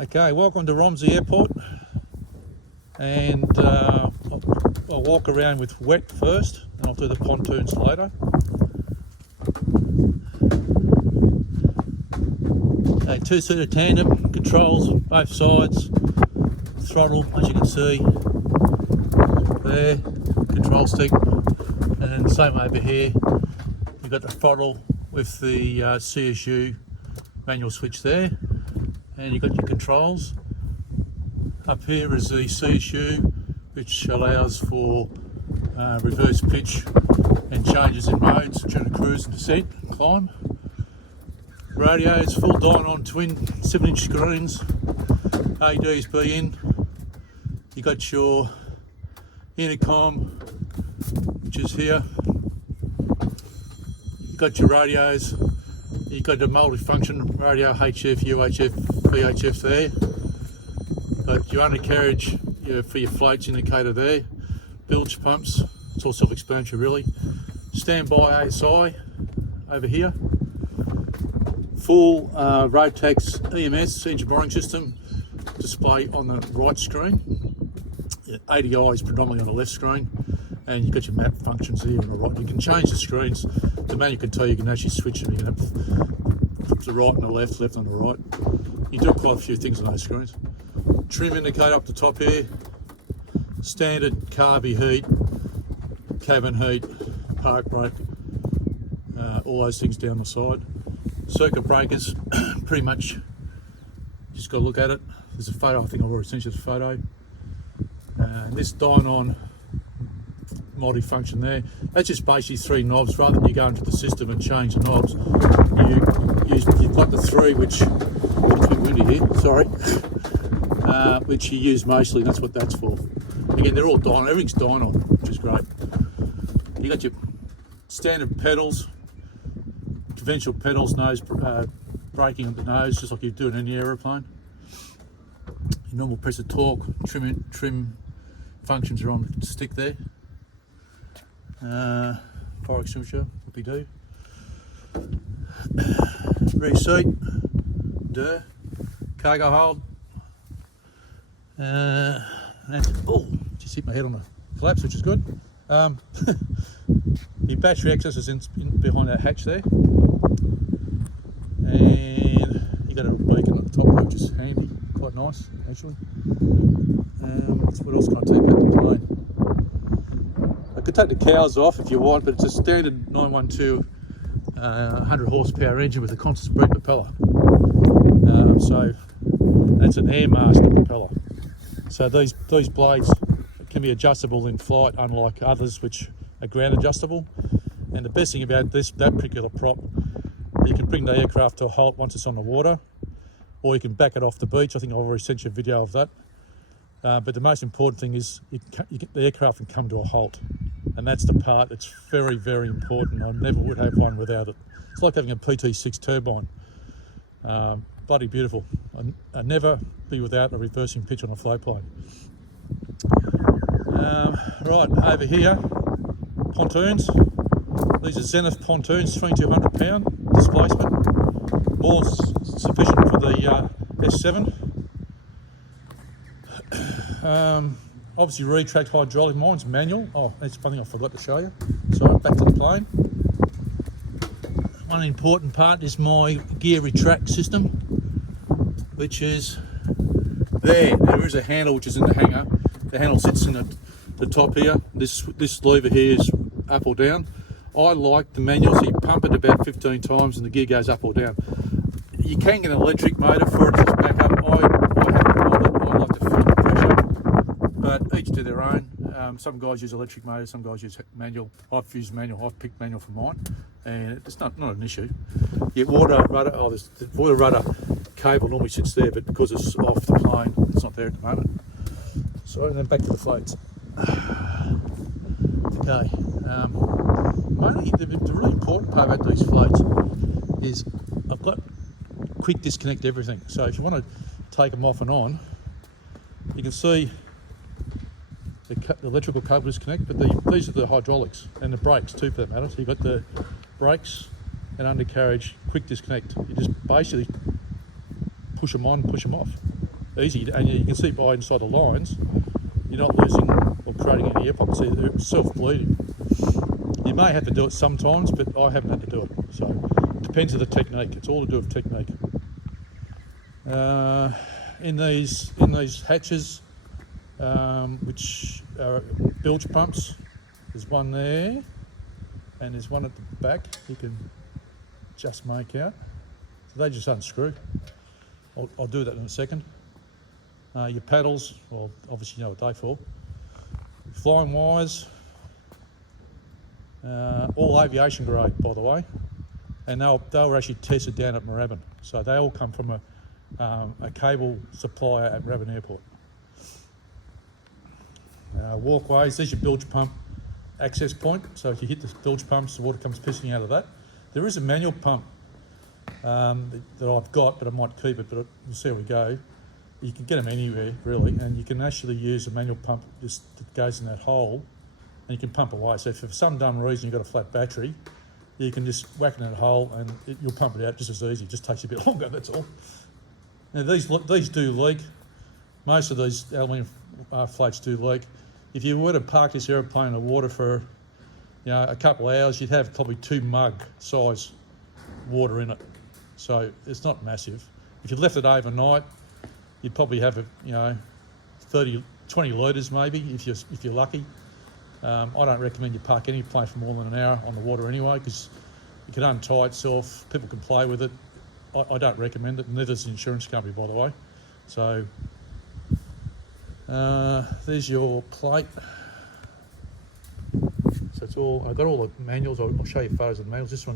Okay, welcome to Romsey Airport, and I'll walk around with wet first and I'll do the pontoons later. A two-seater tandem, controls both sides, throttle as you can see there, control stick, and same over here. You've got the throttle with the CSU manual switch there, and you've got your controls. Up here is the CSU, which allows for reverse pitch and changes in modes during cruise and descent and climb. Radios, full Dynon twin 7-inch screens, ADs be in. You got your intercom, which is here. You got your radios. You got the multi-function radio, HF, UHF, VHF there. Got your undercarriage for your floats indicator there. Bilge pumps, it's all self-explanatory really. Standby ASI over here. Full Rotax EMS, engine monitoring system, display on the right screen. ADI is predominantly on the left screen, and you've got your map functions here on the right. You can change the screens. The manual can tell you can actually switch them. You can have the right and the left on the right. You do quite a few things on those screens. Trim indicator up the top here. Standard carby heat, cabin heat, park brake, all those things down the side. Circuit breakers, pretty much just got to look at it. There's a photo, I think I've already sent you the photo. And this Dynon multi-function there, that's just basically 3 knobs. Rather than you go into the system and change the knobs, you've got the 3 which, it's a bit windy here, sorry, which you use mostly, and that's what that's for. Again, they're all Dynon, everything's Dynon, which is great. You got your standard pedals, conventional pedals, nose braking on the nose, just like you do in any aeroplane. Your normal press of torque, trim functions are on the stick there. Fire extinguisher, what we do. Rear seat, cargo hold. Just hit my head on the flaps, which is good. Your battery access is in behind that hatch there, and you got a beacon on the top, which is handy, quite nice actually. What else can I take back to the plane? I could take the cowls off if you want, but it's a standard 912 100 horsepower engine with a constant speed propeller. So that's an Airmaster propeller. So these blades can be adjustable in flight, unlike others which are ground adjustable. And the best thing about that particular prop, you can bring the aircraft to a halt once it's on the water, or you can back it off the beach. I think I've already sent you a video of that. But the most important thing is the aircraft can come to a halt. And that's the part that's very, very important. I never would have one without it. It's like having a PT6 turbine. Bloody beautiful. I'd never be without a reversing pitch on a float plane. Right, over here, pontoons. These are Zenith pontoons, 2,200 pound displacement. More sufficient for the S7. Obviously retract hydraulic, mine's manual. Oh, that's something I forgot to show you. So back to the plane. One important part is my gear retract system, which is there. There is a handle which is in the hanger. The handle sits in the top here. This lever here is up or down. I like the manual, so you pump it about 15 times and the gear goes up or down. You can get an electric motor for it to back up. I like to feel the pressure, but each to their own. Some guys use electric motor, some guys use manual. I've used manual, I've picked manual for mine, and it's not an issue. Your water rudder, the water rudder cable normally sits there, but because it's off the plane, it's not there at the moment. So, and then back to the floats. Okay, the really important part about these floats is I've got quick disconnect everything. So if you want to take them off and on, you can see the electrical cable disconnect, but these are the hydraulics and the brakes too, for that matter. So you've got the brakes and undercarriage quick disconnect. You just basically push them on, push them off. easy, and you can see by inside the lines, you're not losing or creating any air pockets. They're self-bleeding. You may have to do it sometimes, but I haven't had to do it. So it depends on the technique. It's all to do with technique. In these hatches, which are bilge pumps, there's one there, and there's one at the back. You can just make out. So they just unscrew. I'll do that in a second. Your paddles, well, obviously you know what they're for. Flying wires, all aviation grade, by the way, and they were actually tested down at Moorabbin. So they all come from a cable supplier at Moorabbin Airport. Walkways, there's your bilge pump access point. So if you hit the bilge pumps, the water comes pissing out of that. There is a manual pump that I've got, but I might keep it, but we'll see how we go. You can get them anywhere, really, and you can actually use a manual pump that goes in that hole, and you can pump away. So if for some dumb reason you've got a flat battery, you can just whack in that hole and you'll pump it out just as easy. It just takes you a bit longer, that's all. Now these do leak. Most of these aluminium floats do leak. If you were to park this aeroplane in the water for a couple of hours, you'd have probably 2 mug size water in it. So it's not massive. If you left it overnight, you'd probably have 20 litres maybe if you're lucky. I don't recommend you park any plane for more than an hour on the water anyway, because it can untie itself. People can play with it. I don't recommend it. Neither does the insurance company, by the way. So there's your plate. So it's all. I've got all the manuals. I'll show you photos of the manuals. This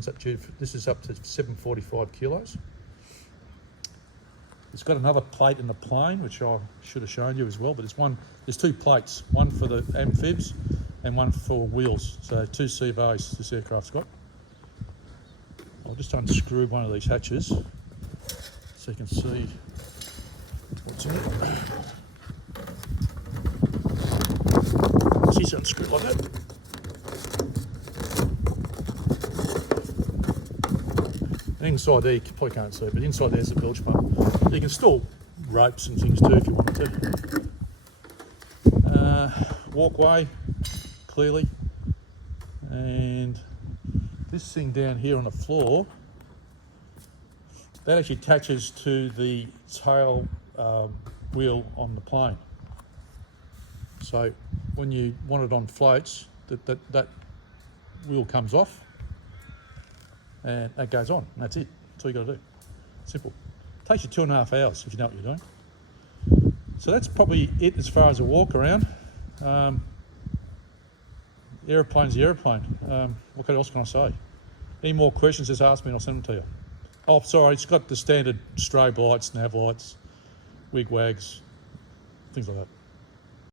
is up to 745 kilos. It's got another plate in the plane, which I should have shown you as well, but there's 2 plates, one for the amphibs and one for wheels. So 2 CVAs this aircraft's got. I'll just unscrew one of these hatches so you can see what's in it. See, it's unscrewed like that. Inside there, you probably can't see, but inside there's a bilge pump. You can store ropes and things too if you want to. Walkway, clearly. And this thing down here on the floor, that actually attaches to the tail wheel on the plane. So when you want it on floats, that wheel comes off, and that goes on. And that's it. That's all you got to do. Simple. It takes you 2.5 hours if you know what you're doing. So that's probably it as far as a walk around. Aeroplane's the aeroplane. What else can I say? Any more questions, just ask me and I'll send them to you. Oh, sorry, it's got the standard strobe lights, nav lights, wig wags, things like that.